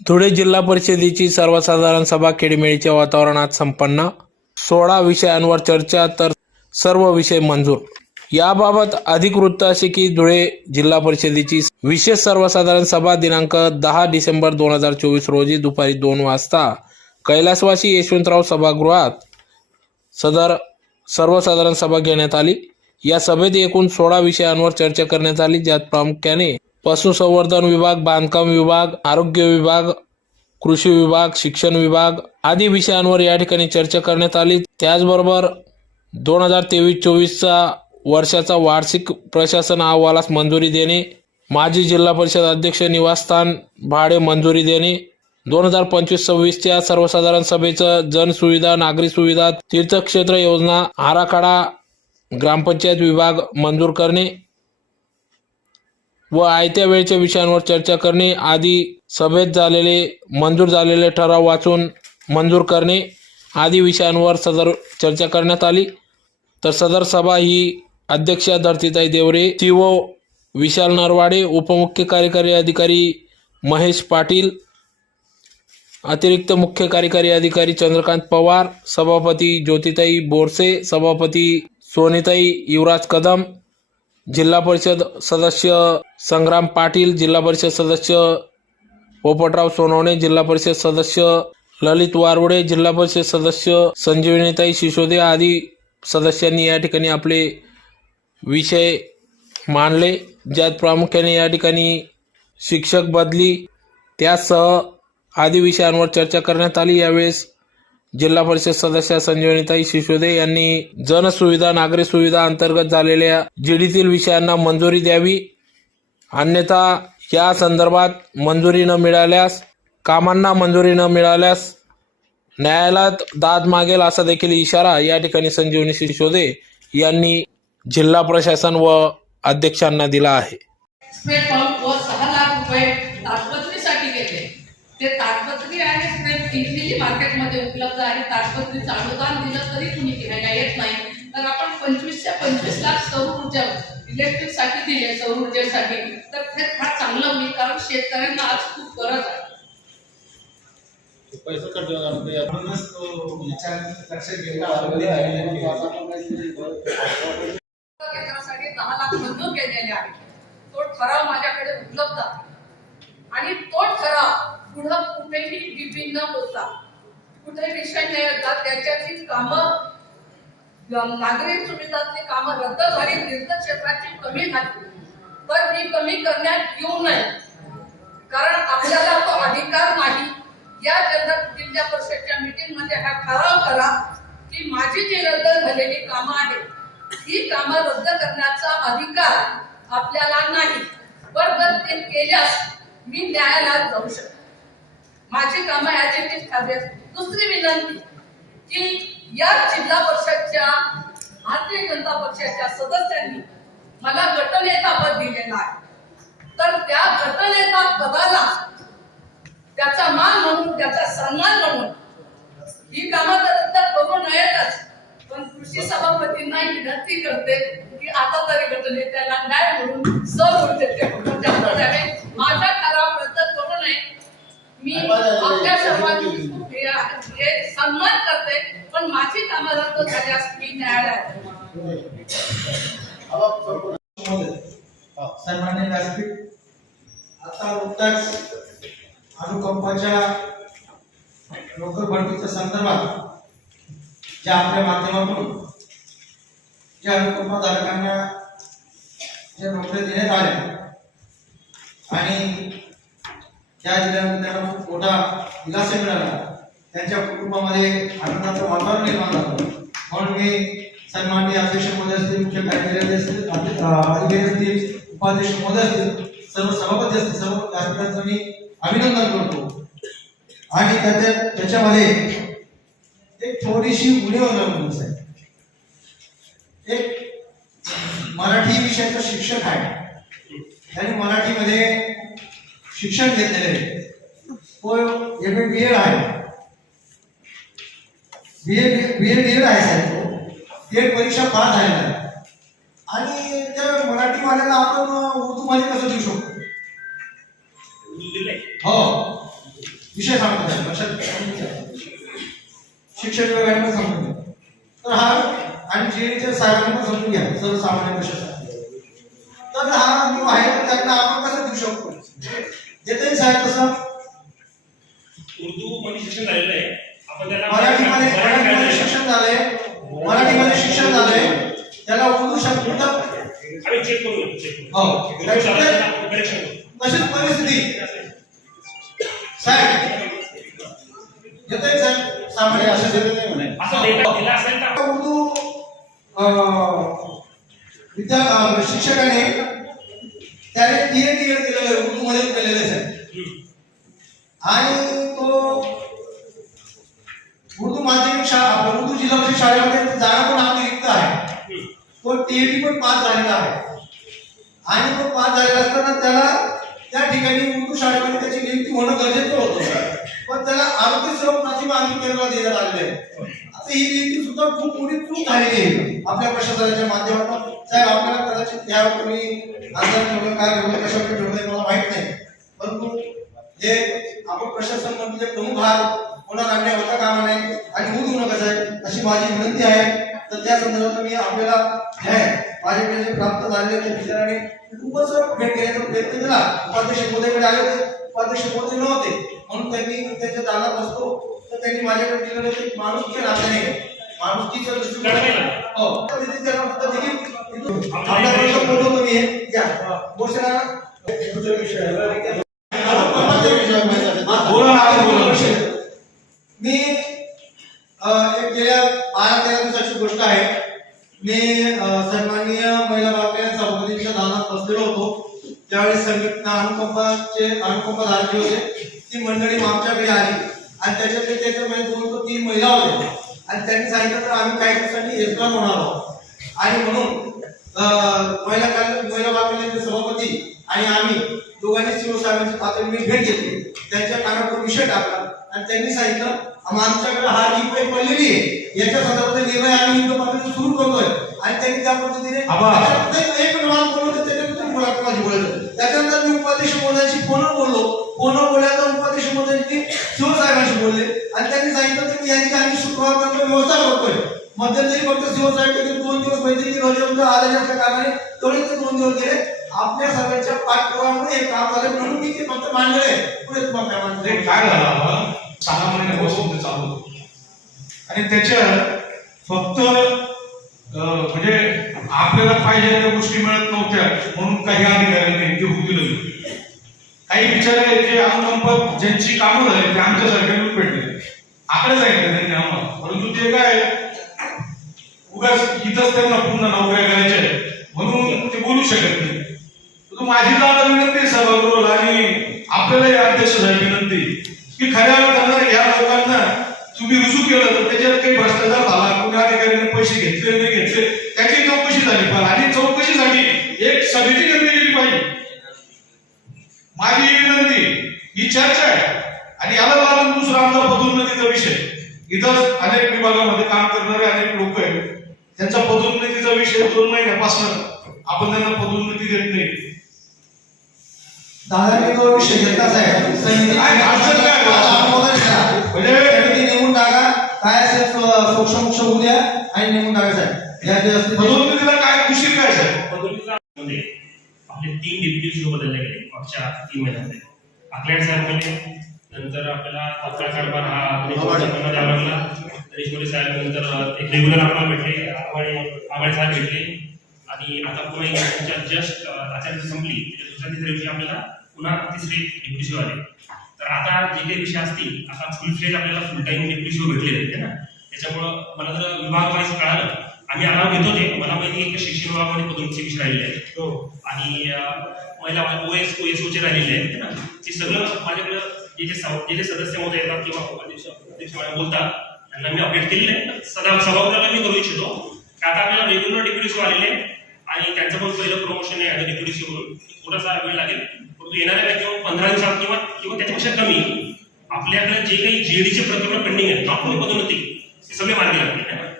धुळे जिल्हा परिषदेची सर्वसाधारण सभा खेडीमेळीच्या वातावरणात संपन्न. सोळा विषयांवर चर्चा तर सर्व विषय मंजूर. याबाबत अधिक वृत्त असे की धुळे जिल्हा परिषदेची विशेष सर्वसाधारण सभा दिनांक दहा डिसेंबर दोन हजार चोवीस रोजी दुपारी दोन वाजता कैलासवासी यशवंतराव सभागृहात सदर सर्वसाधारण सभा घेण्यात आली. या सभेत एकूण सोळा विषयांवर चर्चा करण्यात आली ज्यात प्रामुख्याने पशुसंवर्धन विभाग बांधकाम विभाग आरोग्य विभाग कृषी विभाग शिक्षण विभाग आदी विषयांवर या ठिकाणी चर्चा करण्यात आली. त्याचबरोबर दोन हजार तेवीस चोवीसचा वर्षाचा वार्षिक प्रशासन अहवालास मंजुरी देणे माजी जिल्हा परिषद अध्यक्ष निवासस्थान भाडे मंजुरी देणे दोन हजार पंचवीस सव्वीसच्या सर्वसाधारण सभेचं जनसुविधा नागरी सुविधा तीर्थक्षेत्र योजना आराखडा ग्रामपंचायत विभाग मंजूर करणे व आयत्या वेळच्या विषयांवर चर्चा करणे. आदी सभेत झालेले मंजूर झालेले ठराव वाचून मंजूर करणे. आदी विषयांवर सदर चर्चा करण्यात आली. तर सदर सभा ही अध्यक्षा धरतीताई देवरे सीओ विशाल नरवाडे उपमुख्य कार्यकारी अधिकारी महेश पाटील अतिरिक्त मुख्य कार्यकारी अधिकारी चंद्रकांत पवार सभापती ज्योतिताई बोरसे सभापती सोनीताई युवराज कदम जिल्हा परिषद सदस्य संग्राम पाटील जिल्हा परिषद सदस्य पोपटराव सोनवणे जिल्हा परिषद सदस्य ललित वारवडे जिल्हा परिषद सदस्य संजीवनीताई शिशोदे आदी सदस्यांनी या ठिकाणी आपले विषय मांडले. ज्यात प्रामुख्याने या ठिकाणी शिक्षक बदली त्यासह आदी विषयांवर चर्चा करण्यात आली. यावेळेस जिल्हा परिषद सदस्य संजीवनीताई शिशोदे यांनी जनसुविधा नागरी सुविधा अंतर्गत झालेल्या जीडीतील विषयांना मंजुरी द्यावी. अन्यथा या संदर्भात मंजुरी न मिळाल्यास कामांना मंजुरी न मिळाल्यास न्यायालयात दाद मागेल असा देखील इशारा या ठिकाणी संजीवनी शिशोदे यांनी जिल्हा प्रशासन व अध्यक्षांना दिला आहे. स्प्रे पंप व सहा लाख रुपये गेले ते ताडपत्री आणि स्प्रे इझिली मार्केटमध्ये ताडपत्रीचं अनुदान दिलं तरी कुणी घ्यायला येत नाही. तर आपण पंचवीसच्या पंचवीस लाख सौर ऊर्जा इलेक्ट्रिकसाठी दिले सौर ऊर्जेसाठी. तर हे फार चांगलं होईल कारण शेतकऱ्यांना आज खूप गरज आहे. तो. केंद्रासाठी दहा लाख मंजूर केलेले आहे तो ठराव माझ्याकडे उपलब्ध आहे. आणि तो ठराव पुढं कुठेही बिबी न होता. कुठे विषय न येतात त्याच्याची कामं नागरिक सुविधातली कामं रद्द झाली तीर्थक्षेत्राची कमी झाली. तर ही कमी करण्यात येऊ नये. कारण आपल्याला तो अधिकार नाही. या जनरल जिल्हा परिषदच्या मीटिंगमध्ये हा ठराव करा की माझी जी रद्द झालेली कामं आहेत ही कामं रद्द करण्याचा अधिकार आपल्याला नाही. पण जर ते केल्यास मी न्यायालयात जाऊ शकतो. माझी कामं याची ठरवेल दुसरी विनंती की या जिल्हा परिषदच्या भारतीय जनता पक्षाच्या सदस्यांनी मला गटनेता पद दिलेला आहे. तर त्या गटनेता पदाला त्याचा मान म्हणून त्याचा सन्मान म्हणून ही कामं तर करू नयेतच पण कृषी सभापतींना विनंती करते की आता तरी गटनेत्याला न्याय म्हणून सर होते ते म्हणून जास्त द्यावे माझा ठराव रद्द करू नये मी आपल्या सर्वांची हे हे सन्मान करते पण माझी कामं रद्द झाल्यास मी न्यायालयात सन्मान्य हो, व्यासपीठ आता नुकताच अनुकंपाच्या नोकर भरतीच्या संदर्भात ज्या आपल्या माध्यमातून ज्या अनुकंपाधारकांना ज्या नोकऱ्या देण्यात आल्या आणि त्या दिल्यानंतर त्यांना खूप मोठा दिलासा मिळाला. त्यांच्या कुटुंबामध्ये आनंदाचं वातावरण निर्माण झालं म्हणून मी सन्माननीय अध्यक्ष महोदय असतील मुख्य कार्यकारी असतील अधिकारी असतील उपाध्यक्ष महोदय असतील सर्व सभापती असतील सर्व व्यासपीठाचं मी अभिनंदन करतो. आणि त्याच्या त्याच्यामध्ये एक थोडीशी उणीव नमूद आहे एक मराठी विषयाचा शिक्षक आहे. त्यांनी मराठीमध्ये शिक्षण घेतलेले आहे. तो एम ए बी एड आहे. बी ए बी एड एड आहे साहेब बी एड परीक्षा पास झालेला आहे. आणि त्या मराठीवाल्याला आपण उर्दूमध्ये कसं देऊ शकतो? हो. विषय सांगतो साहेब लक्षात शिक्षण विभागाने पण घ्या तर हा आणि जेडीच्या साहेबांना समजून घ्या सर्वसामान्य कशा तर हा जो आहे त्यांना आपण कसं देऊ शकतो? देते साहेब तसं. उर्दू मध्ये शिक्षण झालेलं आहे. मराठीमध्ये मराठीमध्ये शिक्षण झालंय. मराठीमध्ये शिक्षण झालंय. त्याला हो. आपण करेक्शन करू तशीच परिस्थिती. साहेब येतंय साहेब? सामान्य असं देत नाही म्हणे. तर. उर्दू विद्या शिक्षकाने त्याने टी एड केलेलं आहे उर्दू मध्ये केलेलं आहे. आणि तो उर्दू माध्यमिक शाळा आपल्या उर्दू जिल्हा परिषद शाळेमध्ये जागा पण आपली रिक्त आहे. पण तो टीएटी पण पास झालेला आहे. आणि तो पास झालेला असताना त्याला त्या ठिकाणी उर्दू शाळेमध्ये त्याची नियुक्ती होणं गरजेचं होतं. पण त्याला आरोग्य सेवा प्रतिभा आणि केंद्राला देण्यात आलेले आहे. आता ही नियुक्ती सुद्धा खूप मोठी चूक झालेली आहे. आपल्या प्रशासनाच्या माध्यमातून. साहेब आपल्याला कदाचित त्यावर तुम्ही अंदाज ठेवलं काय ठेवलं कशावर ठेवलं मला माहीत नाही. परंतु जे आपण प्रशासन म्हणजे प्रमुख आहात कोणाला अन्याय होता कामा नाही आणि होऊ देऊ नका साहेब अशी माझी विनंती आहे. तर त्या संदर्भात मी आपल्याला हे माझ्याकडे जे प्राप्त झालेले ते विचाराने खूपच भेट घेण्याचा प्रयत्न केला. उपाध्यक्ष मोदीकडे आले होते. उपाध्यक्ष मोदी नव्हते. म्हणून त्यांनी त्यांच्या दानात असतो तर त्यांनी माझ्याकडे दिलेलं ते माणूस नात्याने. माणुसकीच्या दृष्टीने हो. त्यांना फक्त दिली. आपल्यापर्यंत पोहोचवतो मी हे घ्या गोष्टीला मी अ, एक गेल्या बारा तेरा दिवसाची गोष्ट आहे. मी सन्माननीय महिला बालकल्याण सभापतींच्या दानात बसलेलो होतो. त्यावेळी संघटना अनुकंपाचे अनुकंपा धारक होते ती मंडळी आमच्याकडे आली. आणि त्याच्यातले त्याच्यामध्ये दोन तो तीन महिला होत्या. आणि त्यांनी सांगितलं तर आम्ही काही दिवसांनी एकदा होणार आहोत. आणि म्हणून महिला कल्याण महिला बालकल्याणचे सभापती आणि आम्ही दोघांनी शिवसाहेबांची मी भेट घेतली. त्यांच्या कानावर विषय टाकला. आणि त्यांनी सांगितलं आमच्याकडे हा ही काही पडलेली आहे याच्या संदर्भात निर्णय आम्ही युद्ध पातळीवर सुरू करतोय. आणि त्यांनी त्या पद्धतीने एक प्रमाण बोलवलं त्याच्याबद्दल माझी बोलायचं त्याच्यानंतर मी उपाध्यक्ष महोदयांशी फोन बोललो? फोन बोलल्यानंतर उपाध्यक्ष महोदयांनी शिवसाहेबांशी बोलले. आणि त्यांनी सांगितलं की यांची आम्ही शुक्रवारपर्यंत व्यवस्था करतोय. मध्यंतरी फक्त शिवसाहेब दोन दिवस वैद्यकीय रजेवर आलेले असल्या कारणाने तेवढे ते दोन दिवस गेले. आपल्या सगळ्यांच्या पाठपुरावामुळे हे काम झालं. म्हणून मी ते फक्त मांडले पुढे तुम्हाला काय मांडले काय झालं? सहा महिन्यापासून चालू आणि त्याच्यात फक्त म्हणजे आपल्याला पाहिजे त्या गोष्टी मिळत नव्हत्या म्हणून काही अधिकाऱ्यांनी ते होतील नाही. काही बिचारे जे अनुकंप ज्यांची कामं झाली ते आमच्या सरकारने भेटले आकडे सांगितले त्यांनी आम्हाला परंतु ते काय उगाच इथंच त्यांना पूर्ण नोकऱ्या करायच्या आहेत. म्हणून ते बोलू शकत नाही माझी दादा विनंती आहे सभागृहाला आणि आपल्यालाही अध्यक्ष साहेब विनंती की खऱ्या रुजू केलं तर त्याच्यात काही भ्रष्टाचार झाला कोणी अधिकाऱ्याने पैसे घेतले नाही घेतले त्याची चौकशी झाली. पण आणि चौकशीसाठी एक समिती नेमली गेली पाहिजे. माझी विनंती ही चर्चा आहे. आणि याला लागून दुसरा आमचा पदोन्नतीचा विषय. इथं अनेक विभागामध्ये काम करणारे अनेक लोक आहेत. त्यांचा पदोन्नतीचा विषय दोन महिन्यापासून आपण त्यांना पदोन्नती देत नाही. दादाने तो विषय घेतला साहेब. अडचण काय? म्हणजे असेल सोक्ष होऊ द्या आणि नेमून टाका साहेब या जे असतील पदोन्नतीला काय उशीर काय सर पदवीचा आपले तीन डेप्युटी सीओ बदलले गेले मागच्या तीन महिन्यामध्ये आकलॅड साहेब गेले नंतर आपल्याला आपला कारभार हा द्यावा लागला देशमुखे साहेब नंतर एक रेग्युलर आपल्याला भेटले आवाळे आवाळे साहेब भेटले आणि आता पुन्हा एक तुमच्या जस्ट आचार्य संपली त्याच्या दुसऱ्या तिसऱ्या दिवशी आपल्याला पुन्हा तिसरे डेप्युटी सीओ आले तर आता जे काही विषय असतील आता फुल फ्लेज आपल्याला फुल टाइम डेप्युटी सीओ भेटलेले आहेत ना त्याच्यामुळं मला जर विभाग वाईज कळालं. आम्ही आराम घेतो ते मला माहिती आहे की शिक्षण विभागामध्ये पदोन्नती विषय राहिलेले आहेत आणि अं, महिला ओएस ओएस चे राहिलेले आहेत ना? ते सगळं माझ्याकडे जे जे जे जे सदस्य होते येतात किंवा अध्यक्ष बोलतात त्यांना मी अपडेट केलेलं आहे. सदा सभागृहाला मी करू इच्छितो. की आता आपल्याला रेग्युलर डेप्युटी आलेले आणि त्यांचं पण पहिलं प्रमोशन आहे आणि डेप्युटी थोडासा वेळ लागेल. परंतु येणाऱ्या किंवा पंधरा दिवसात किंवा किंवा त्याच्यापेक्षा कमी. आपल्याकडे जे काही जीएडीचे प्रकरण पेंडिंग आहेत नॉट ओनली पदोन्नती. ते सगळे मार्गी लागतील है ना?